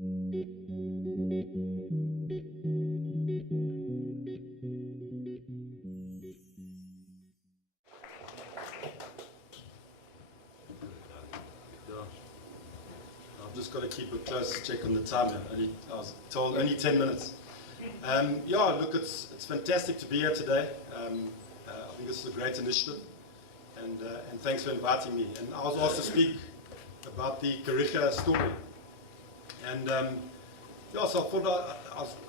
I've just got to keep a close check on the time here. I was told only 10 minutes. Yeah, look, it's fantastic to be here today. I think this is a great initiative, and thanks for inviting me. And I was asked to speak about the Kariga story. And yeah, so I thought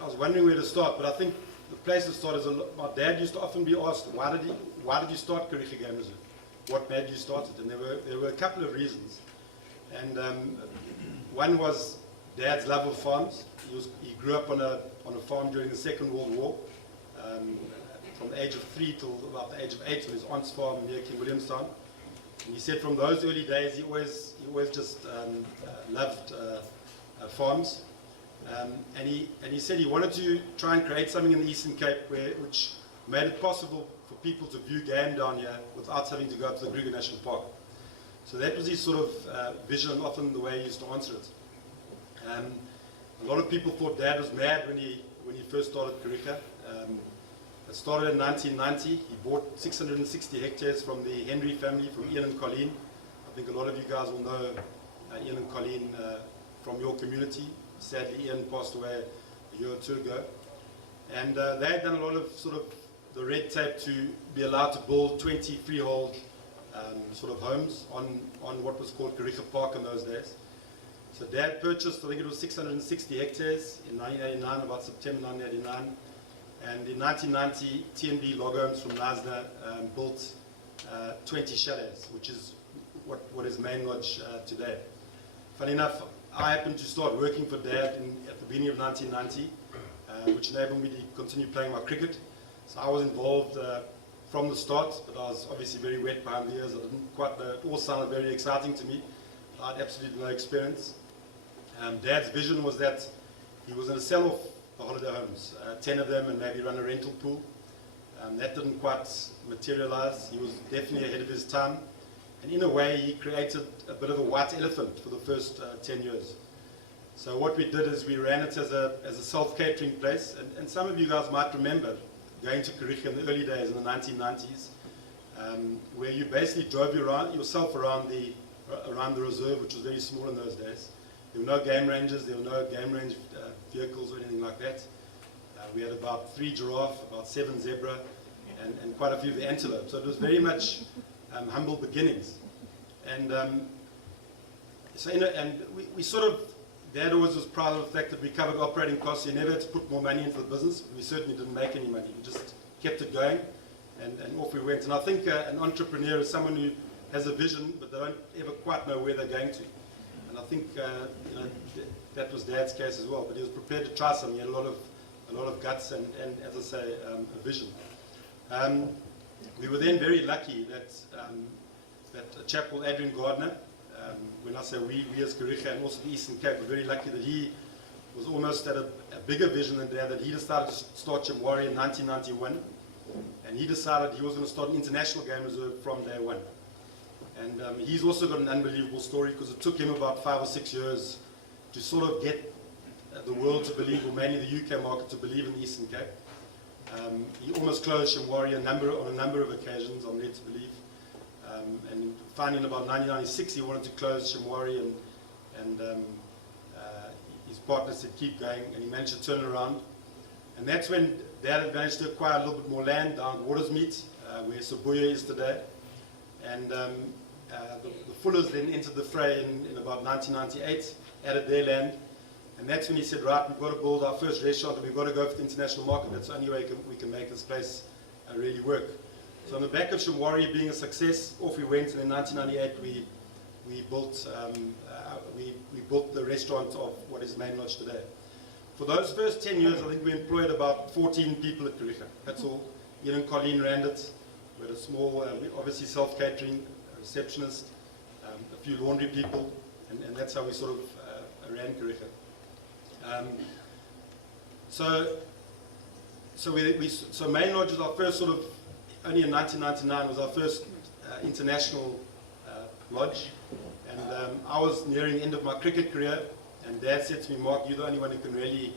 I was wondering where to start, but I think the place to start is my dad used to often be asked, why did you start Kariga Game Reserve? What made you start it? And there were a couple of reasons. And one was Dad's love of farms. He grew up on a farm during the Second World War, from the age of 3 till about the age of 8 on his aunt's farm near King Williamstown. And he said from those early days he always just loved farms. And he said he wanted to try and create something in the Eastern Cape which made it possible for people to view game down here without having to go up to the Kruger National Park. So that was his sort of vision, and often the way he used to answer it. A lot of people thought Dad was mad when he first started Kariga. It started in 1990. He bought 660 hectares from the Henry family, from Ian and Colleen. I think a lot of you guys will know Ian and Colleen from your community. Sadly, Ian passed away a year or two ago. And they had done a lot of sort of the red tape to be allowed to build 20 freehold sort of homes on what was called Kariga Park in those days. So Dad purchased, I think it was 660 hectares in 1989, about September 1989. And in 1990, TNB Log Homes from Nasda built 20 chalets, which is what is Main Lodge today. Funny enough, I happened to start working for Dad at the beginning of 1990, which enabled me to continue playing my cricket. So I was involved from the start, but I was obviously very wet behind the ears. I didn't quite know. It all sounded very exciting to me. I had absolutely no experience. Dad's vision was that he was going to sell off the holiday homes, 10 of them, and maybe run a rental pool. That didn't quite materialize. He was definitely ahead of his time. And in a way, he created a bit of a white elephant for the first 10 years. So what we did is we ran it as a self-catering place. And some of you guys might remember going to Kariga in the early days, in the 1990s, where you basically drove yourself around the reserve, which was very small in those days. There were no game ranges, there were no game range vehicles or anything like that. We had about 3 giraffe, about 7 zebra, and quite a few of the antelope. So it was very much humble beginnings. And we sort of, Dad always was proud of the fact that we covered operating costs. He never had to put more money into the business. We certainly didn't make any money. We just kept it going, and off we went. And I think an entrepreneur is someone who has a vision, but they don't ever quite know where they're going to. And I think that was Dad's case as well. But he was prepared to try something. He had a lot of guts and as I say, a vision. We were then very lucky that a chap called Adrian Gardner, when I say we as Kariga and also the Eastern Cape, were very lucky that he was almost at a bigger vision than Dad, that he decided to start Chimwari in 1991. And he decided he was going to start an international game reserve from day one. And he's also got an unbelievable story, because it took him about 5 or 6 years to sort of get the world to believe, or mainly the UK market to believe in the Eastern Cape. He almost closed Chimwari on a number of occasions, I'm led to believe. And finally in about 1996 he wanted to close Chimwari, and his partner said keep going, and he managed to turn it around. And that's when Dad had managed to acquire a little bit more land down at Watersmeet, where Sobuya is today. And the Fullers then entered the fray in about 1998, added their land. And that's when he said, right, we've got to build our first restaurant, and we've got to go for the international market. That's the only way we can make this place really work. So on the back of Chimwari being a success, off we went, and in 1998 we built the restaurant of what is Main Lodge today. For those first 10 years, I think we employed about 14 people at Kariga. That's all. Ian and Colleen ran it. We had a small, obviously self-catering, a receptionist, a few laundry people, and that's how we sort of ran Kariga. So Main Lodge was our first sort of, only in 1999 was our first international lodge, and I was nearing the end of my cricket career, And Dad said to me, Mark, you're the only one who can really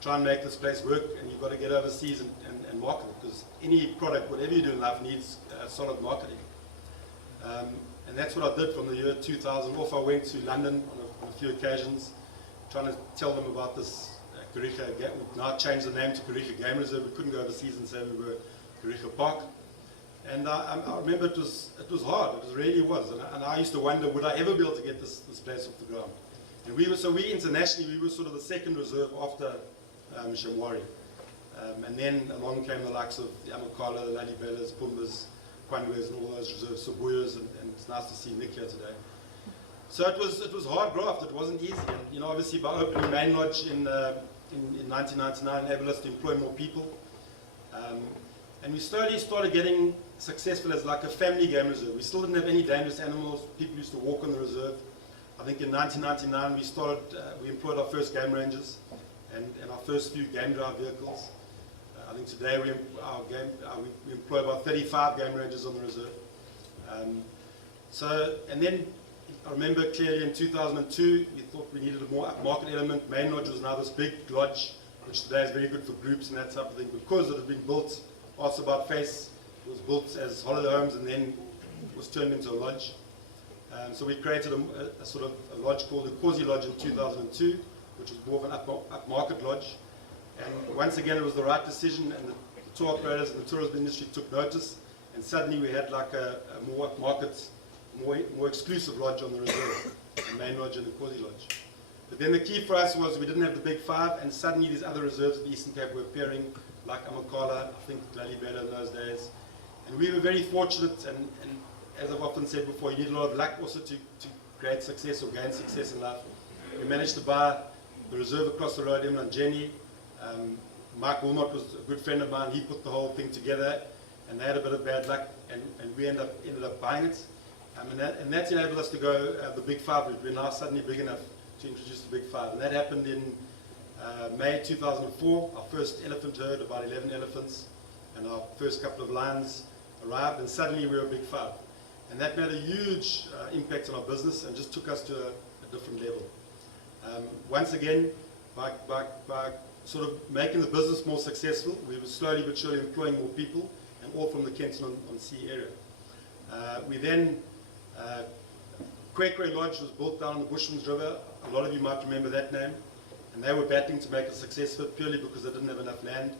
try and make this place work, and you've got to get overseas and market it, because any product, whatever you do in life, needs solid marketing. And that's what I did from the year 2000. Off I went to London on a few occasions, trying to tell them about this Kariga game. We've now changed the name to Kariga Game Reserve. We couldn't go overseas and say we were Kariga Park. And I remember it was hard. It really was. And I used to wonder, would I ever be able to get this place off the ground? And we internationally, we were sort of the second reserve after Shamwari. And then along came the likes of the Amakala, the Lalibelas, Pumbas, Kwanwes, and all those reserves, Sobuyas, and it's nice to see Nick here today. So it was hard graft. It wasn't easy. And obviously by opening Main Lodge in 1999, enabled us to employ more people. And we slowly started getting successful as like a family game reserve. We still didn't have any dangerous animals. People used to walk on the reserve. I think in 1999 we employed our first game rangers and our first few game drive vehicles. I think today we employ about 35 game rangers on the reserve. And then I remember clearly in 2002 we thought we needed a more upmarket element. Main Lodge was now this big lodge, which today is very good for groups and that type of thing, because it had been built also about face. It was built as holiday homes and then was turned into a lodge. So we created a sort of a lodge called the Kosi Lodge in 2002, which was more of an upmarket lodge. And once again, it was the right decision, and the tour operators and the tourism industry took notice, and suddenly we had like a more upmarket, more exclusive lodge on the reserve, the Main Lodge and the Kosi Lodge. But then the key for us was we didn't have the big five, and suddenly these other reserves in the Eastern Cape were appearing, like Amakala, I think Lalibela in those days. And we were very fortunate, and as I've often said before, you need a lot of luck also to create success or gain success in life. We managed to buy the reserve across the road, Mlanjeni. Mike Wilmot was a good friend of mine. He put the whole thing together, and they had a bit of bad luck, and we ended up buying it. And that's enabled us to go the Big Five route. We're now suddenly big enough to introduce the Big Five. And that happened in May 2004. Our first elephant herd, about 11 elephants, and our first couple of lions arrived, and suddenly we were a Big Five. And that made a huge impact on our business and just took us to a different level. Once again, by sort of making the business more successful, we were slowly but surely employing more people, and all from the Kenton-on-Sea area. We then, Kwekwe Lodge was built down on the Bushman's River. A lot of you might remember that name. And they were battling to make a success of it purely because they didn't have enough land.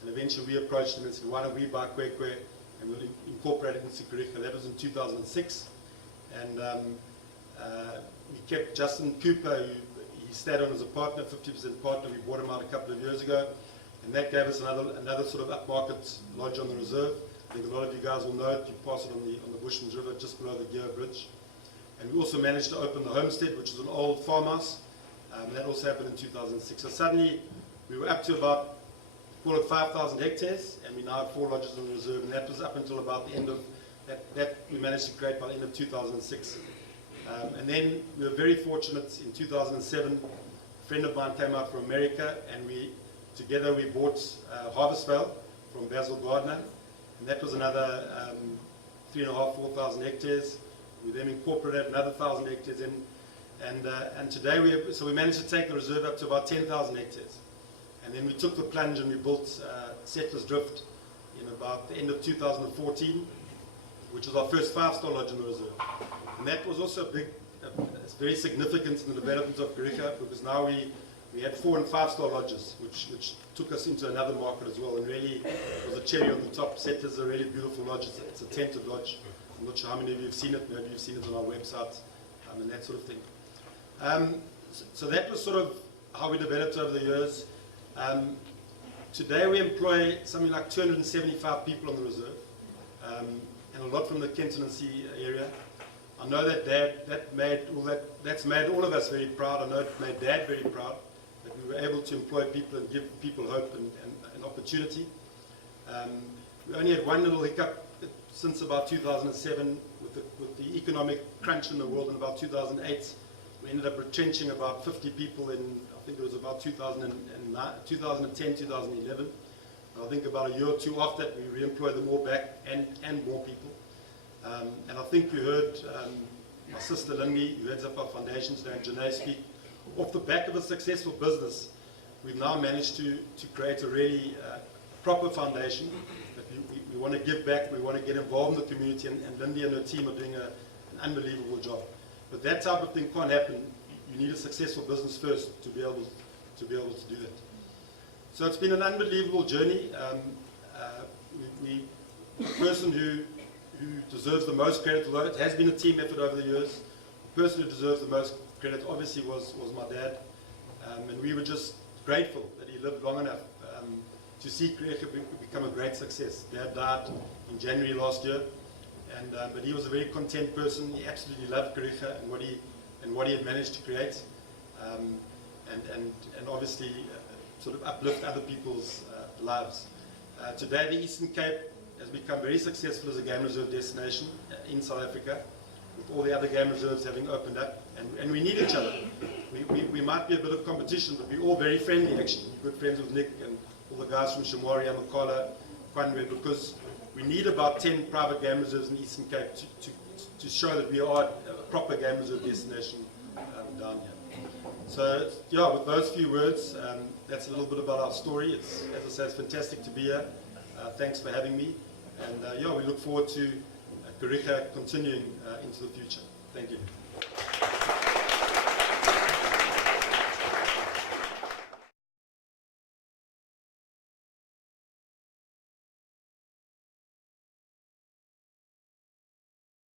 And eventually we approached them and said, why don't we buy Kwekwe and we'll incorporate it into Kariga. That was in 2006. And we kept Justin Cooper, he stayed on as a partner, 50% partner. We bought him out a couple of years ago. And that gave us another sort of upmarket lodge on the reserve. I think a lot of you guys will know it. You pass it on the Bushman's River, just below the Gear Bridge. And we also managed to open the Homestead, which is an old farmhouse. That also happened in 2006. So suddenly we were up to about, call it 5,000 hectares, and we now have 4 lodges on the reserve. And that was up until about the end of, that we managed to create by the end of 2006. And then we were very fortunate in 2007, a friend of mine came out from America, and together we bought Harvestvale from Basil Gardner. And that was another 3,500, 4,000 hectares. We then incorporated another 1,000 hectares in. And today we managed to take the reserve up to about 10,000 hectares. And then we took the plunge and we built Settlers Drift in about the end of 2014, which was our first 5-star lodge in the reserve. And that was also it's very significant in the development of Kariga, because now we had 4- and 5-star lodges, which took us into another market as well, and really was a cherry on the top. Settlers is a really beautiful lodge. It's a tented lodge. I'm not sure how many of you have seen it. Maybe you've seen it on our website and that sort of thing. So that was sort of how we developed over the years. Today we employ something like 275 people on the reserve, and a lot from the Kenton-on-Sea area. I know that's made all of us very proud. I know it made Dad very proud that we were able to employ people and give people hope and opportunity. We only had one little hiccup since about 2007 with the economic crunch in the world. In about 2008, we ended up retrenching about 50 people in, I think it was about 2010, 2011. And I think about a year or two after that, we re-employed them all back and more people. And I think you heard my sister Lindy, who heads up our foundation today, and Janae speak off the back of a successful business, we've now managed to create a really proper foundation. That we want to give back, we want to get involved in the community, and Lindy and her team are doing an unbelievable job. But that type of thing can't happen. You need a successful business first to be able to do that. So it's been an unbelievable journey. The person who deserves the most credit, although it has been a team effort over the years, the person who deserves the most credit obviously was my dad. And we were just grateful that he lived long enough to see Kariega become a great success. Dad died in January last year, but he was a very content person. He absolutely loved Kariega and what he had managed to create, and obviously sort of uplift other people's lives. Today, the Eastern Cape has become very successful as a game reserve destination in South Africa, with all the other game reserves having opened up, and we need each other. We might be a bit of competition, but we're all very friendly actually. We're good friends with Nick and all the guys from Shamwari, Amakala, Kwanwe, because we need about 10 private game reserves in the Eastern Cape to show that we are a proper game reserve destination down here. So yeah, with those few words, that's a little bit about our story. As I say, it's fantastic to be here. Thanks for having me. And yeah, we look forward to Kariega continuing into the future. Thank you.